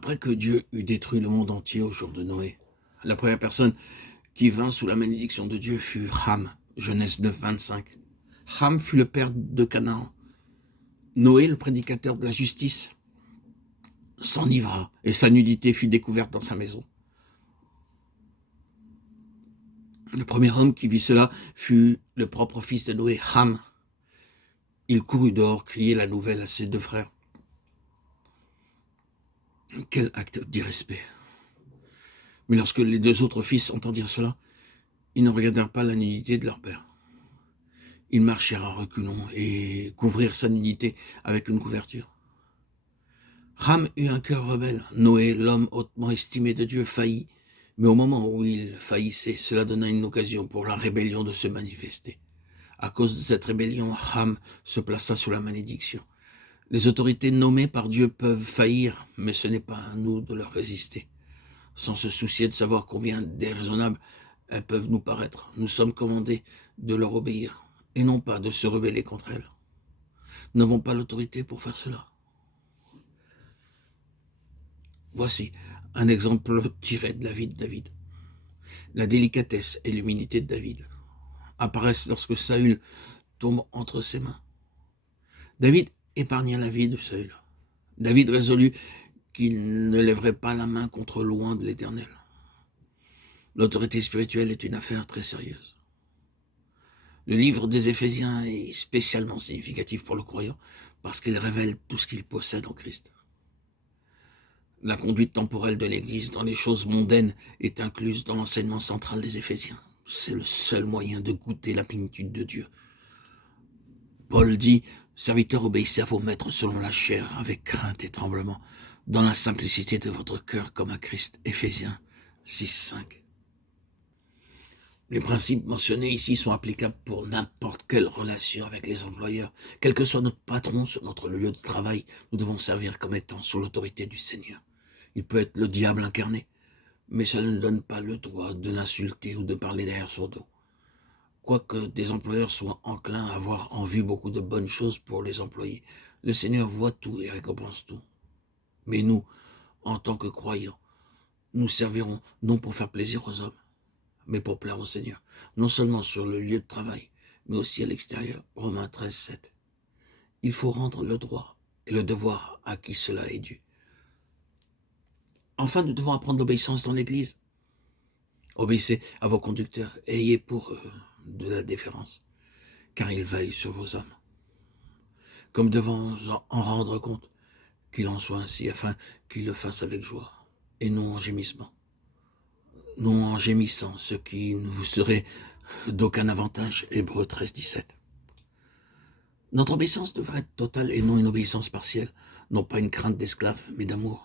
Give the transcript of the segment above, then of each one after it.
Après que Dieu eut détruit le monde entier au jour de Noé, la première personne qui vint sous la malédiction de Dieu fut Ham, Genèse 9, 25. Ham fut le père de Canaan. Noé, le prédicateur de la justice, s'enivra et sa nudité fut découverte dans sa maison. Le premier homme qui vit cela fut le propre fils de Noé, Ham. Il courut dehors crier la nouvelle à ses deux frères. Quel acte d'irrespect! Mais lorsque les deux autres fils entendirent cela, ils ne regardèrent pas la nudité de leur père. Ils marchèrent à reculons et couvrirent sa nudité avec une couverture. Ham eut un cœur rebelle. Noé, l'homme hautement estimé de Dieu, faillit. Mais au moment où il faillissait, cela donna une occasion pour la rébellion de se manifester. À cause de cette rébellion, Ham se plaça sous la malédiction. Les autorités nommées par Dieu peuvent faillir, mais ce n'est pas à nous de leur résister. Sans se soucier de savoir combien déraisonnables elles peuvent nous paraître, nous sommes commandés de leur obéir, et non pas de se rebeller contre elles. Nous n'avons pas l'autorité pour faire cela. Voici un exemple tiré de la vie de David. La délicatesse et l'humilité de David apparaissent lorsque Saül tombe entre ses mains. David épargna la vie de Saül. David résolut qu'il ne lèverait pas la main contre loin de l'Éternel. L'autorité spirituelle est une affaire très sérieuse. Le livre des Éphésiens est spécialement significatif pour le croyant parce qu'il révèle tout ce qu'il possède en Christ. La conduite temporelle de l'Église dans les choses mondaines est incluse dans l'enseignement central des Éphésiens. C'est le seul moyen de goûter la plénitude de Dieu. Paul dit, « Serviteurs, obéissez à vos maîtres selon la chair, avec crainte et tremblement, dans la simplicité de votre cœur comme à Christ. » Éphésiens 6, 5. Les principes mentionnés ici sont applicables pour n'importe quelle relation avec les employeurs. Quel que soit notre patron sur notre lieu de travail, nous devons servir comme étant sous l'autorité du Seigneur. Il peut être le diable incarné, mais ça ne donne pas le droit de l'insulter ou de parler derrière son dos. Quoique des employeurs soient enclins à avoir en vue beaucoup de bonnes choses pour les employés, le Seigneur voit tout et récompense tout. Mais nous, en tant que croyants, nous servirons non pour faire plaisir aux hommes, mais pour plaire au Seigneur, non seulement sur le lieu de travail, mais aussi à l'extérieur. Romains 13, 7. Il faut rendre le droit et le devoir à qui cela est dû. Enfin, nous devons apprendre l'obéissance dans l'Église. Obéissez à vos conducteurs et ayez pour eux de la déférence, car ils veillent sur vos âmes. Comme devant en rendre compte, qu'il en soit ainsi, afin qu'ils le fassent avec joie, et non en gémissement. Non en gémissant, ce qui ne vous serait d'aucun avantage. Hébreux 13, 17. Notre obéissance devrait être totale et non une obéissance partielle, non pas une crainte d'esclave, mais d'amour.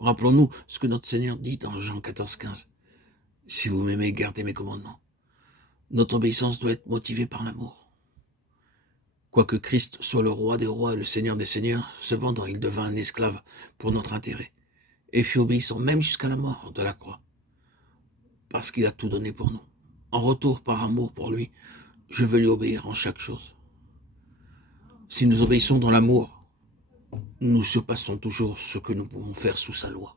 Rappelons-nous ce que notre Seigneur dit dans Jean 14, 15. « Si vous m'aimez, gardez mes commandements. » Notre obéissance doit être motivée par l'amour. Quoique Christ soit le roi des rois et le Seigneur des seigneurs, cependant il devint un esclave pour notre intérêt et fut obéissant même jusqu'à la mort de la croix, parce qu'il a tout donné pour nous. En retour, par amour pour lui, je veux lui obéir en chaque chose. Si nous obéissons dans l'amour, nous surpassons toujours ce que nous pouvons faire sous sa loi.